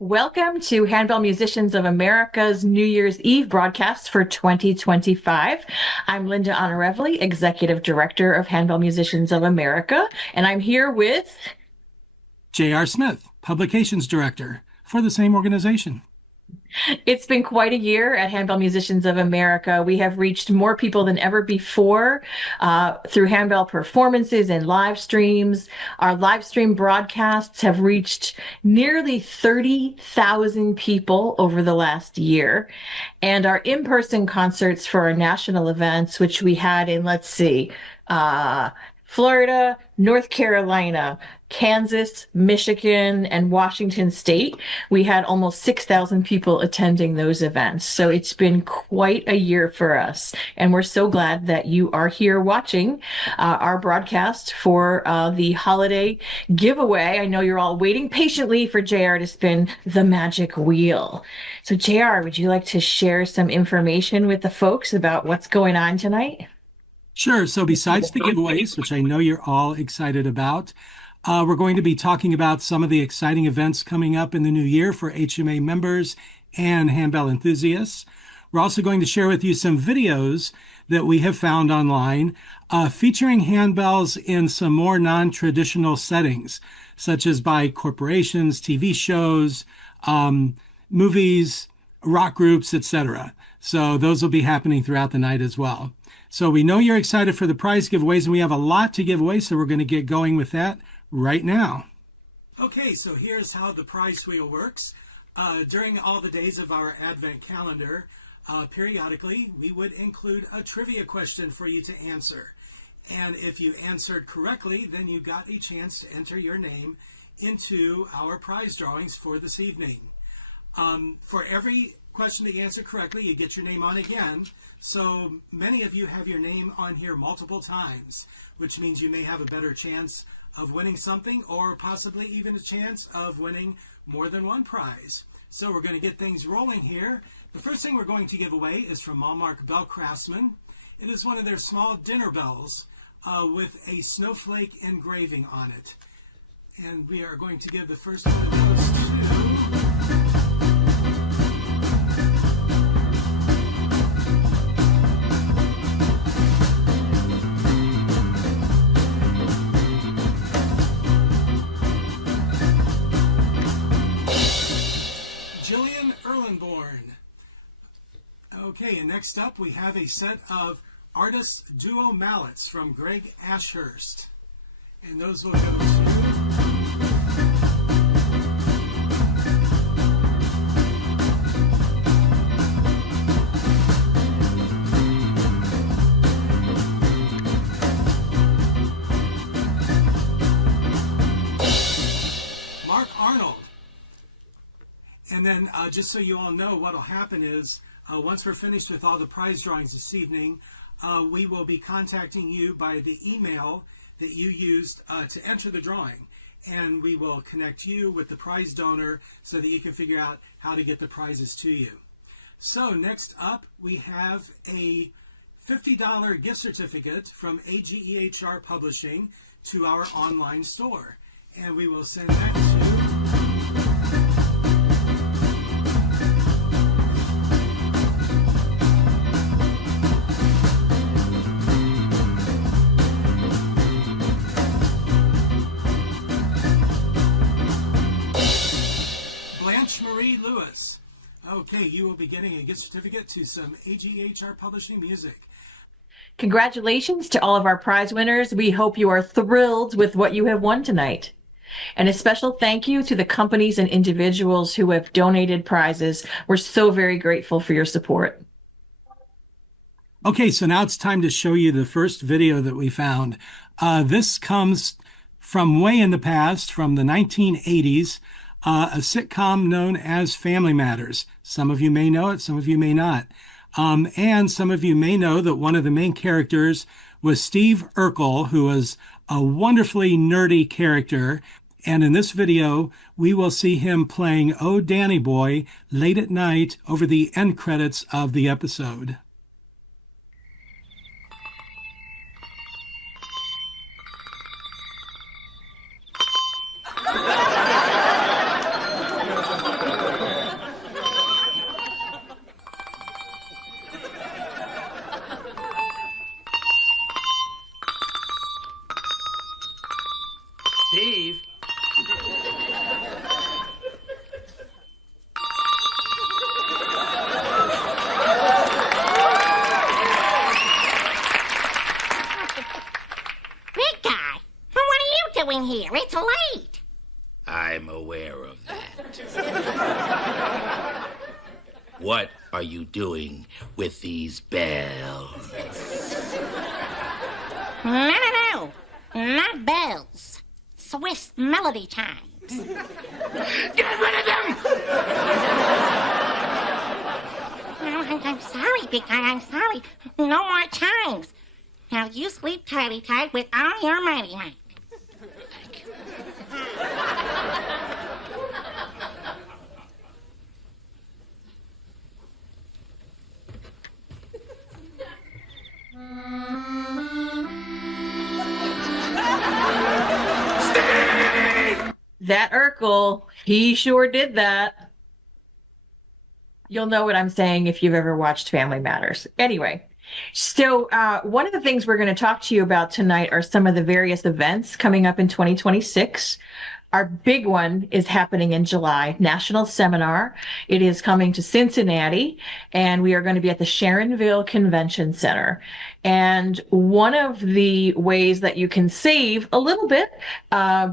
Welcome to Handbell Musicians of America's New Year's Eve broadcast for 2025. I'm Linda Honorevoli, Executive Director of Handbell Musicians of America, and I'm here with J.R. Smith, Publications Director for the same organization. It's been quite a year at Handbell Musicians of America. We have reached more people than ever before through handbell performances and live streams. Our live stream broadcasts have reached nearly 30,000 people over the last year. And our in-person concerts for our national events, which we had in, let's see, Florida, North Carolina, Kansas, Michigan, and Washington State. We had almost 6,000 people attending those events. So it's been quite a year for us. And we're so glad that you are here watching our broadcast for the holiday giveaway. I know you're all waiting patiently for JR to spin the magic wheel. So JR, would you like to share some information with the folks about what's going on tonight? Sure. So besides the giveaways, which I know you're all excited about, we're going to be talking about some of the exciting events coming up in the new year for HMA members and handbell enthusiasts. We're also going to share with you some videos that we have found online featuring handbells in some more non-traditional settings, such as by corporations, TV shows, movies, rock groups, etc. So those will be happening throughout the night as well. So we know you're excited for the prize giveaways, and we have a lot to give away, so we're going to get going with that right now. Okay, so here's how the prize wheel works. During all the days of our Advent calendar, periodically, we would include a trivia question for you to answer. And if you answered correctly, then you got a chance to enter your name into our prize drawings for this evening. For every question that you answer correctly, you get your name on again. So many of you have your name on here multiple times, which means you may have a better chance of winning something, or possibly even a chance of winning more than one prize. So we're going to get things rolling here. The first thing we're going to give away is from Malmark Bell Craftsman. It is one of their small dinner bells with a snowflake engraving on it. And we are going to give the first one of those to Okay, and next up we have a set of Artist Duo mallets from Greg Ashurst. And those will go to Mark Arnold. And then just so you all know, what will happen is once we're finished with all the prize drawings this evening, we will be contacting you by the email that you used to enter the drawing. And we will connect you with the prize donor so that you can figure out how to get the prizes to you. So next up, we have a $50 gift certificate from AGEHR Publishing to our online store. And we will send that to Marie Lewis. Okay, you will be getting a gift certificate to some AGHR Publishing music. Congratulations to all of our prize winners. We hope you are thrilled with what you have won tonight. And a special thank you to the companies and individuals who have donated prizes. We're so very grateful for your support. Okay, so now it's time to show you the first video that we found. This comes from way in the past, from the 1980s. A sitcom known as Family Matters. Some of you may know it, some of you may not. And some of you may know that one of the main characters was Steve Urkel, who was a wonderfully nerdy character. And in this video, we will see him playing Oh Danny Boy late at night over the end credits of the episode. here. It's late. I'm aware of that. What are you doing with these bells? No. Not bells. Swiss melody chimes. Get rid of them! Oh, I'm sorry, Big Guy. I'm sorry. No more chimes. Now you sleep tighty-tight with all your mighty-might. Thank you. That Urkel, he sure did that. You'll know what I'm saying if you've ever watched Family Matters. Anyway, so one of the things we're going to talk to you about tonight are some of the various events coming up in 2026. Our big one is happening in July, National Seminar. It is coming to Cincinnati, and we are going to be at the Sharonville Convention Center. And one of the ways that you can save a little bit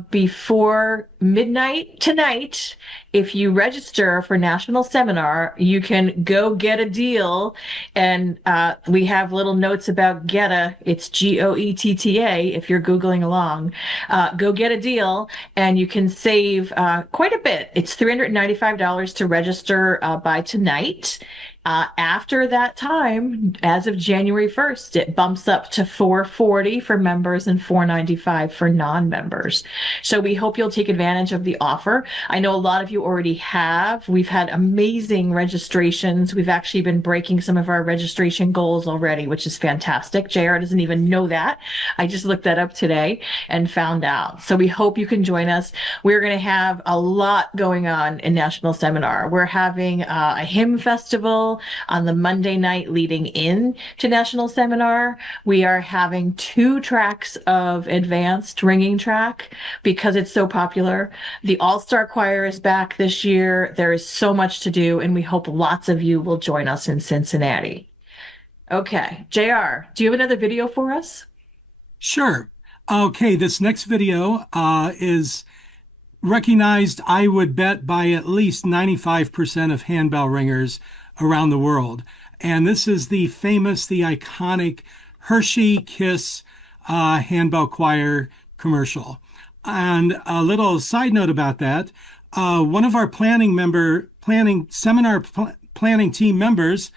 before midnight tonight, if you register for National Seminar, you can go get a deal. And we have little notes about Getta. It's Goetta if you're Googling along. Go get a deal, and you can save quite a bit. It's $395 to register by tonight. After that time, as of January 1st, it bumps up to $440 for members and $495 for non-members. So we hope you'll take advantage of the offer. I know a lot of you already have. We've had amazing registrations. We've actually been breaking some of our registration goals already, which is fantastic. JR doesn't even know that. I just looked that up today and found out. So we hope you can join us. We're going to have a lot going on in National Seminar. We're having a hymn festival on the Monday night leading in to National Seminar. We are having 2 tracks of advanced ringing track because it's so popular. The All-Star Choir is back this year. There is so much to do, and we hope lots of you will join us in Cincinnati. Okay, JR, do you have another video for us? Sure. Okay, this next video is recognized, I would bet, by at least 95% of handbell ringers around the world. And this is the famous, the iconic Hershey Kiss handbell choir commercial. And a little side note about that, one of our planning team members,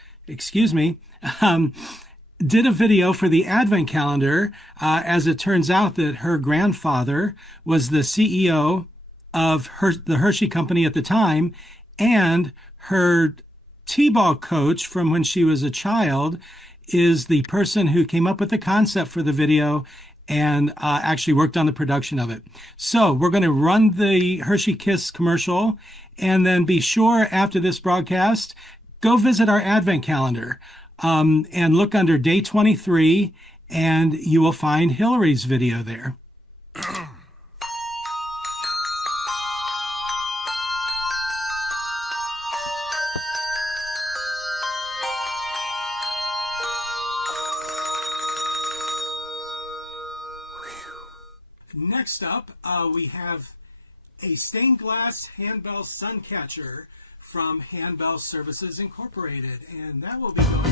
did a video for the Advent calendar, as it turns out that her grandfather was the CEO of the Hershey Company at the time, and her T-ball coach from when she was a child is the person who came up with the concept for the video and actually worked on the production of it. So we're going to run the Hershey Kiss commercial, and then be sure after this broadcast, go visit our Advent calendar and look under day 23, and you will find Hillary's video there. Next up, we have a stained glass handbell sun catcher from Handbell Services Incorporated, and that will be going to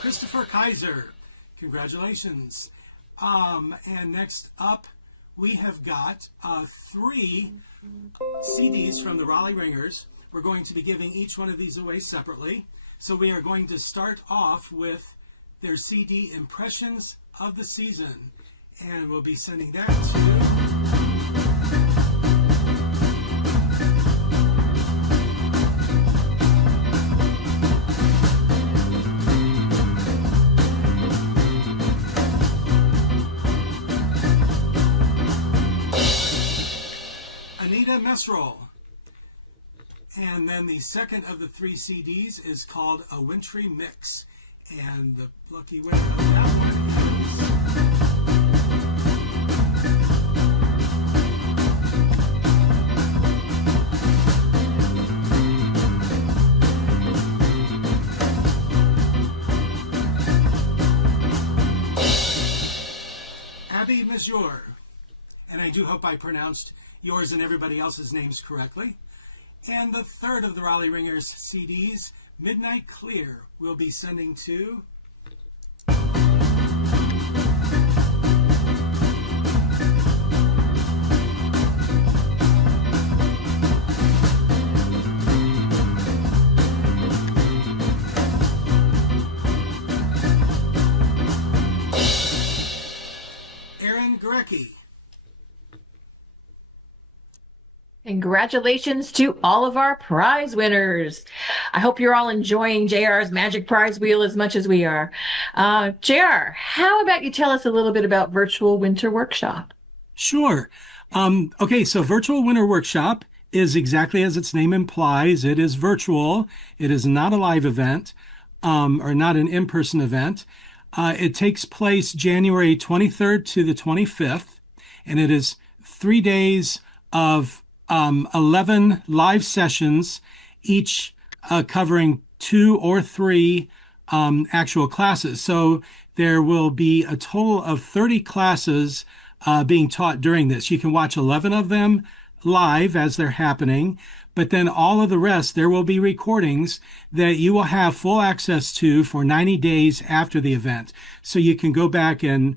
Christopher Kaiser. Congratulations. And next up, we have got 3 CDs from the Raleigh Ringers. We're going to be giving each one of these away separately. So we are going to start off with their CD, Impressions of the Season. And we'll be sending that to Mesrol. And then the second of the 3 CDs is called A Wintry Mix. And the lucky winner of that one is Azure, and I do hope I pronounced yours and everybody else's names correctly. And the third of the Raleigh Ringers CDs, Midnight Clear, we'll be sending to Grecki. Congratulations to all of our prize winners. I hope you're all enjoying JR's Magic Prize Wheel as much as we are. JR, how about you tell us a little bit about Virtual Winter Workshop? Sure. Okay, so Virtual Winter Workshop is exactly as its name implies. It is virtual. It is not a live event, or not an in-person event. It takes place January 23rd to the 25th, and it is 3 days of 11 live sessions, each covering 2 or 3 actual classes. So there will be a total of 30 classes being taught during this. You can watch 11 of them live as they're happening, but then all of the rest, there will be recordings that you will have full access to for 90 days after the event. So you can go back and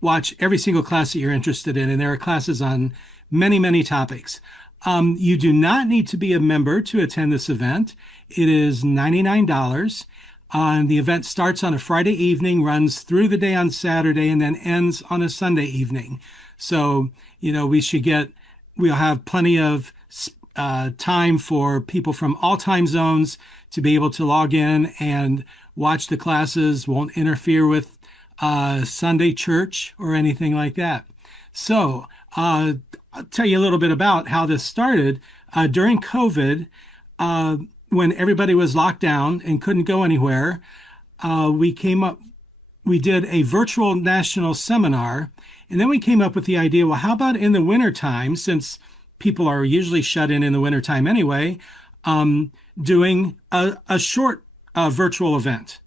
watch every single class that you're interested in. And there are classes on many, many topics. You do not need to be a member to attend this event. It is $99. The event starts on a Friday evening, runs through the day on Saturday, and then ends on a Sunday evening. So, we'll have plenty of time for people from all time zones to be able to log in and watch the classes. Won't interfere with Sunday church or anything like that. So I'll tell you a little bit about how this started. During COVID, when everybody was locked down and couldn't go anywhere, we did a virtual national seminar, and then we came up with the idea, well, how about in the wintertime, since people are usually shut in the wintertime anyway, doing a short virtual event.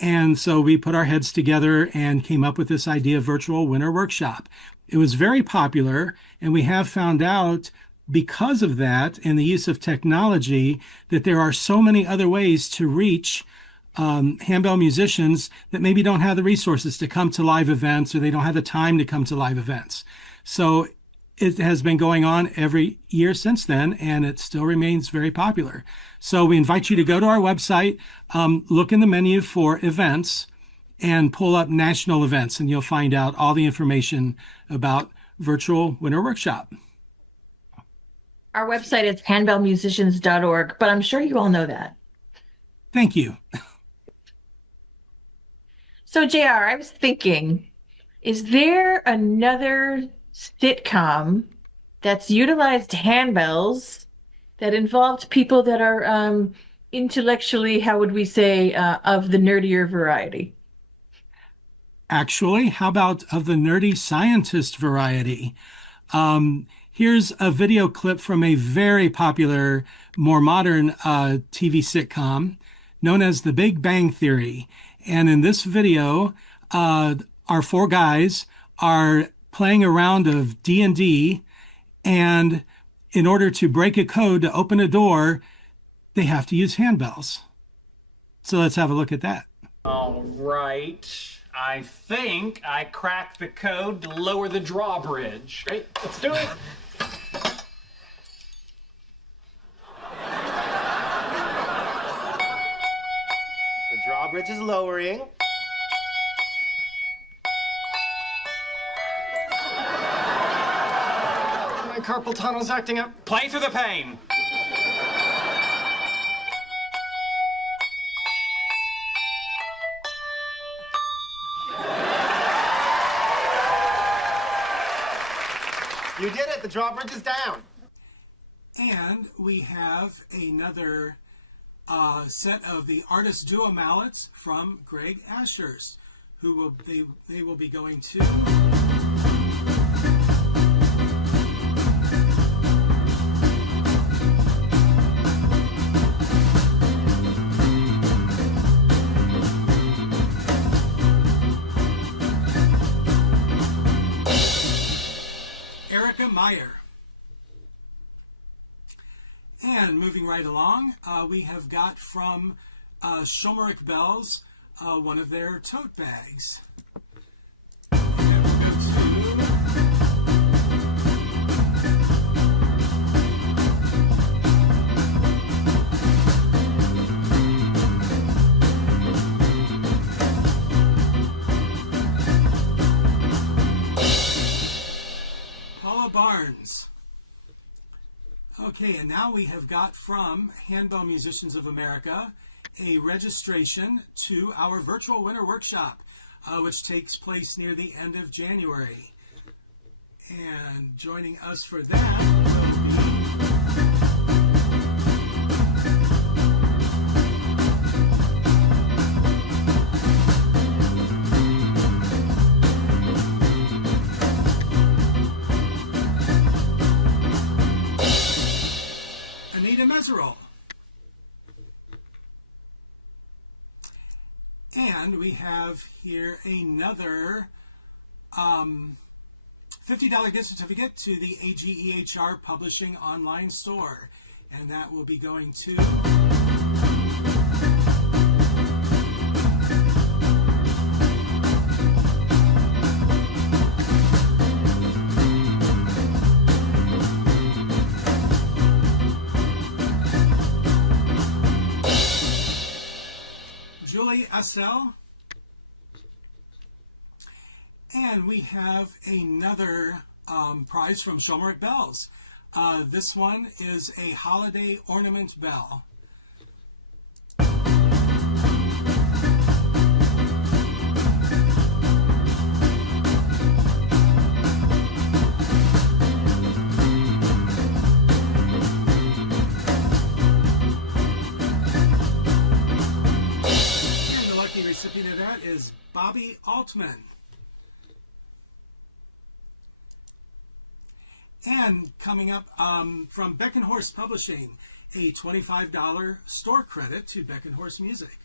And so we put our heads together and came up with this idea of Virtual Winter Workshop. It was very popular, and we have found out because of that and the use of technology that there are so many other ways to reach handbell musicians that maybe don't have the resources to come to live events, or they don't have the time to come to live events. So it has been going on every year since then, and it still remains very popular. So we invite you to go to our website, look in the menu for events, and pull up national events, and you'll find out all the information about Virtual Winter Workshop. Our website is handbellmusicians.org, but I'm sure you all know that. Thank you. So, JR, I was thinking, is there another sitcom that's utilized handbells that involved people that are intellectually, how would we say, of the nerdier variety? Actually, how about of the nerdy scientist variety? Here's a video clip from a very popular, more modern TV sitcom known as The Big Bang Theory. And in this video, our 4 guys are playing a round of D&D, and in order to break a code to open a door, they have to use handbells. So let's have a look at that. All right. I think I cracked the code to lower the drawbridge. Great, let's do it. The drawbridge is lowering. My carpal tunnel's acting up. Play through the pain. You did it. The drawbridge is down. And we have another set of the artist duo mallets from Greg Ashurst, who they will be going to. Meyer. And moving right along, we have got from Schomerick Bells one of their tote bags. And we'll go to Paula Barnes. Okay, and now we have got from Handbell Musicians of America a registration to our virtual winter workshop, which takes place near the end of January. And joining us for that will be Anita Meserol. And we have here another $50 gift certificate to the AGEHR Publishing online store. And that will be going to Julie Estelle. And we have another prize from Schomerick Bells. This one is a holiday ornament bell. And the lucky recipient of that is Bobby Altman. And coming up from Beck and Horse Publishing, a $25 store credit to Beck and Horse Music.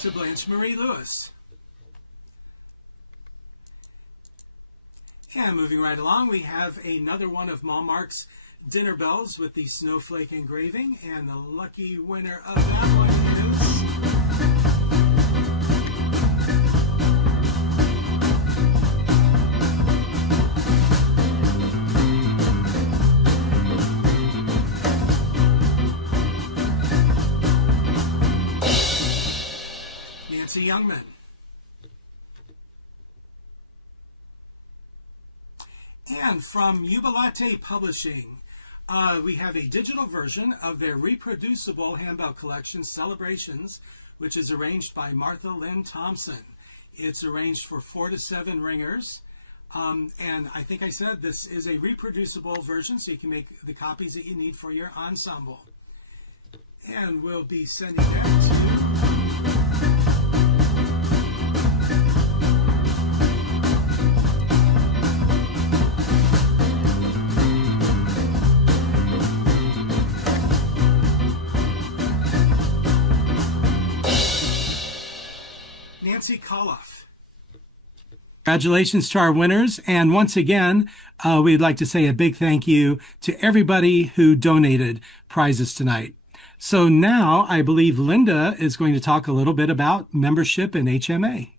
To Blanche Marie Lewis. And moving right along, we have another one of Malmark's dinner bells with the snowflake engraving, and the lucky winner of that one is Nancy Youngman. And from Jubilate Publishing, we have a digital version of their reproducible handbell collection, Celebrations, which is arranged by Martha Lynn Thompson. It's arranged for 4 to 7 ringers. And I think I said this is a reproducible version, so you can make the copies that you need for your ensemble. And we'll be sending that to Nancy Koloff. Congratulations to our winners. And once again, we'd like to say a big thank you to everybody who donated prizes tonight. So now I believe Linda is going to talk a little bit about membership in HMA.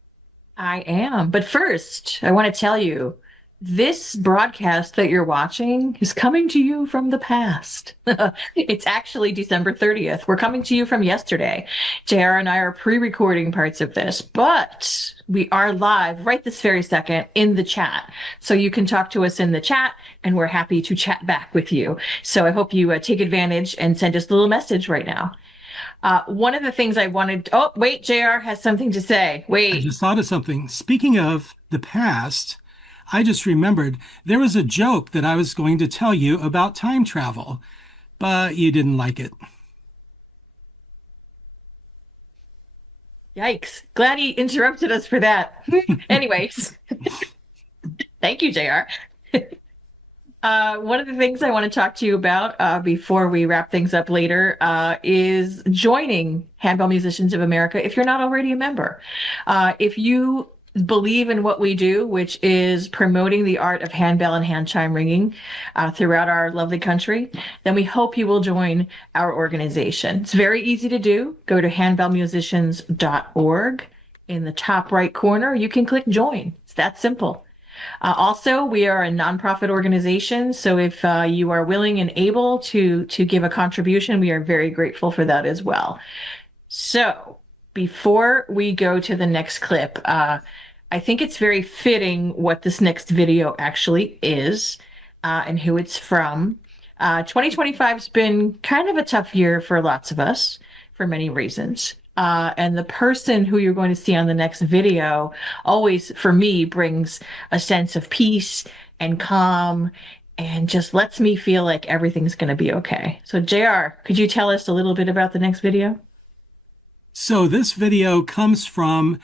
I am. But first, I want to tell you, this broadcast that you're watching is coming to you from the past. It's actually December 30th. We're coming to you from yesterday. JR and I are pre-recording parts of this, but we are live right this very second in the chat. So you can talk to us in the chat, and we're happy to chat back with you. So I hope you take advantage and send us a little message right now. One of the things I wanted... Oh, wait, JR has something to say. Wait. I just thought of something. Speaking of the past, I just remembered there was a joke that I was going to tell you about time travel, but you didn't like it. Yikes. Glad he interrupted us for that. Anyways. Thank you, JR. One of the things I want to talk to you about before we wrap things up later is joining Handbell Musicians of America if you're not already a member. If you believe in what we do, which is promoting the art of handbell and hand chime ringing throughout our lovely country, then we hope you will join our organization. It's very easy to do. Go to handbellmusicians.org. In the top right corner, you can click join. It's that simple. Also, we are a nonprofit organization, so if you are willing and able to give a contribution, we are very grateful for that as well. So, before we go to the next clip, I think it's very fitting what this next video actually is and who it's from. 2025 has been kind of a tough year for lots of us for many reasons. And the person who you're going to see on the next video always, for me, brings a sense of peace and calm and just lets me feel like everything's going to be okay. So, JR, could you tell us a little bit about the next video? So this video comes from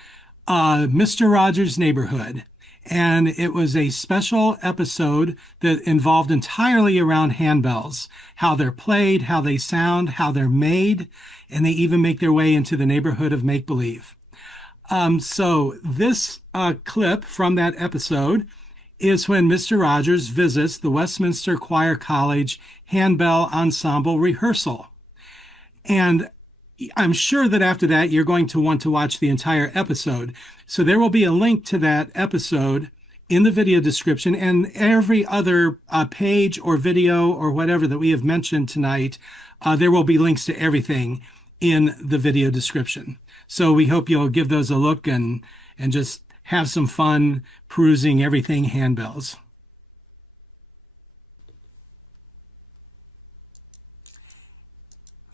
Mr. Rogers' Neighborhood, and it was a special episode that involved entirely around handbells, how they're played, how they sound, how they're made, and they even make their way into the neighborhood of make-believe. So this clip from that episode is when Mr. Rogers visits the Westminster Choir College Handbell Ensemble rehearsal. And I'm sure that after that, you're going to want to watch the entire episode. So there will be a link to that episode in the video description, and every other page or video or whatever that we have mentioned tonight, there will be links to everything in the video description. So we hope you'll give those a look and just have some fun perusing everything handbells.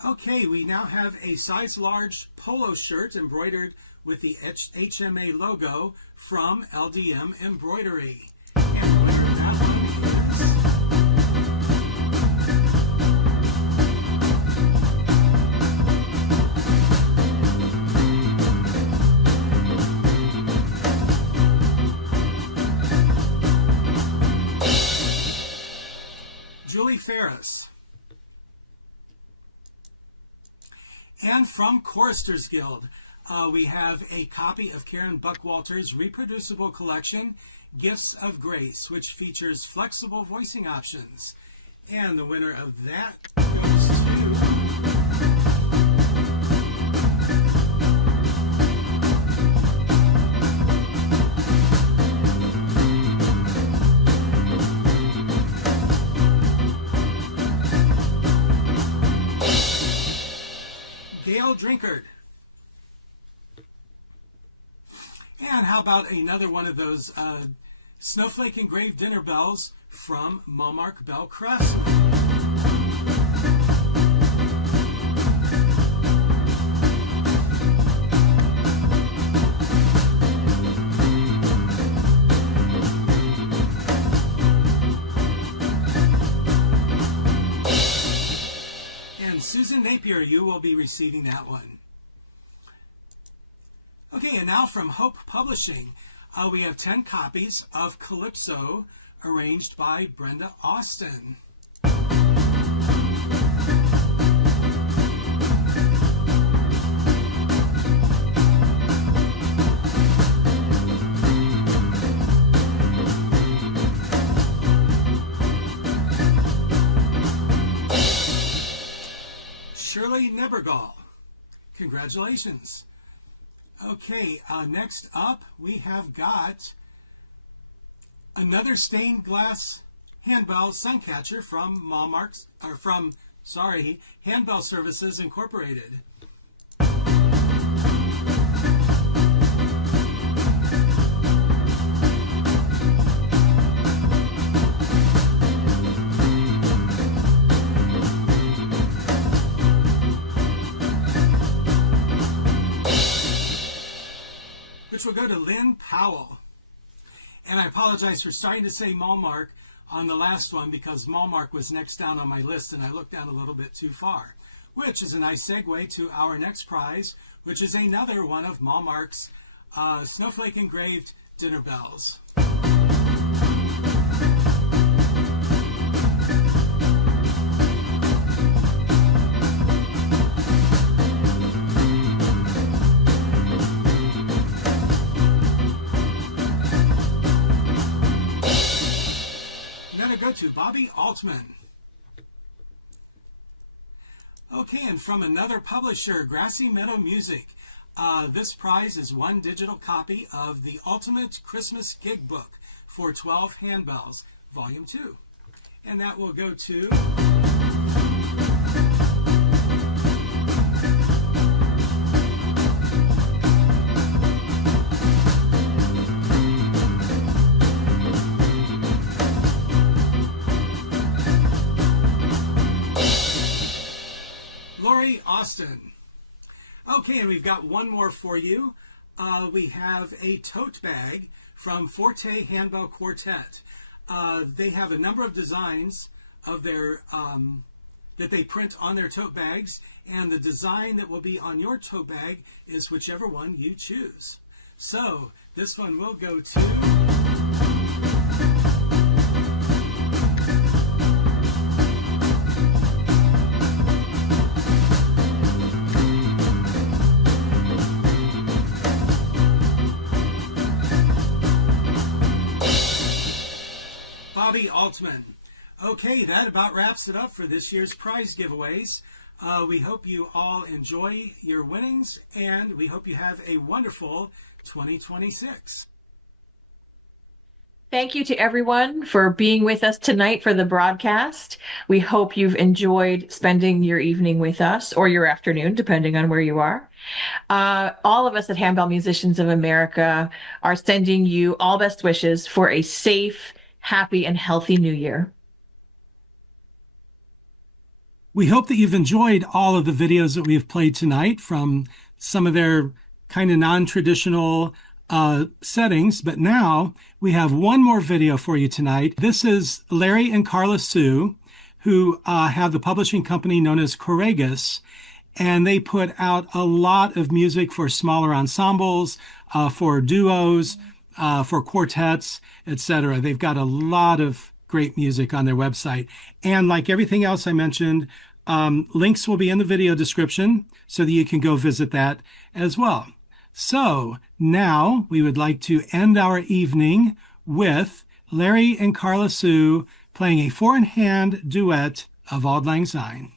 Okay, we now have a size large polo shirt embroidered with the HMA logo from LDM Embroidery. And where that one Julie Ferris. And from Choristers Guild, we have a copy of Karen Buckwalter's reproducible collection, Gifts of Grace, which features flexible voicing options. And the winner of that goes Gail Drinkard. And how about another one of those snowflake engraved dinner bells from Malmark Bell Craftsman? Susan Napier, you will be receiving that one. Okay, and now from Hope Publishing, we have 10 copies of Calypso, arranged by Brenda Austin. Shirley Nebergall, congratulations. Okay, next up we have got another stained glass handbell suncatcher from Handbell Services Incorporated. Which will go to Lynn Powell. And I apologize for starting to say Malmark on the last one because Malmark was next down on my list and I looked down a little bit too far, which is a nice segue to our next prize, which is another one of Malmark's snowflake engraved dinner bells. Bobby Altman. Okay, and from another publisher, Grassy Meadow Music, this prize is one digital copy of the Ultimate Christmas Gig Book for 12 Handbells, Volume 2. And that will go to... Lori Austin. Okay, and we've got one more for you. We have a tote bag from Forte Handbell Quartet. They have a number of designs of their that they print on their tote bags, and the design that will be on your tote bag is whichever one you choose. So this one will go to... Bobby Altman. Okay, that about wraps it up for this year's prize giveaways. We hope you all enjoy your winnings, and we hope you have a wonderful 2026. Thank you to everyone for being with us tonight for the broadcast. We hope you've enjoyed spending your evening with us, or your afternoon, depending on where you are. All of us at Handbell Musicians of America are sending you all best wishes for a safe, happy, and healthy new year. We hope that you've enjoyed all of the videos that we've played tonight from some of their kind of non-traditional settings, but now we have one more video for you tonight. This is Larry and Carla Sue, who have the publishing company known as Corregus, and they put out a lot of music for smaller ensembles, for duos, for quartets, etc. They've got a lot of great music on their website. And like everything else I mentioned, links will be in the video description so that you can go visit that as well. So now we would like to end our evening with Larry and Carla Sue playing a four-in-hand duet of Auld Lang Syne.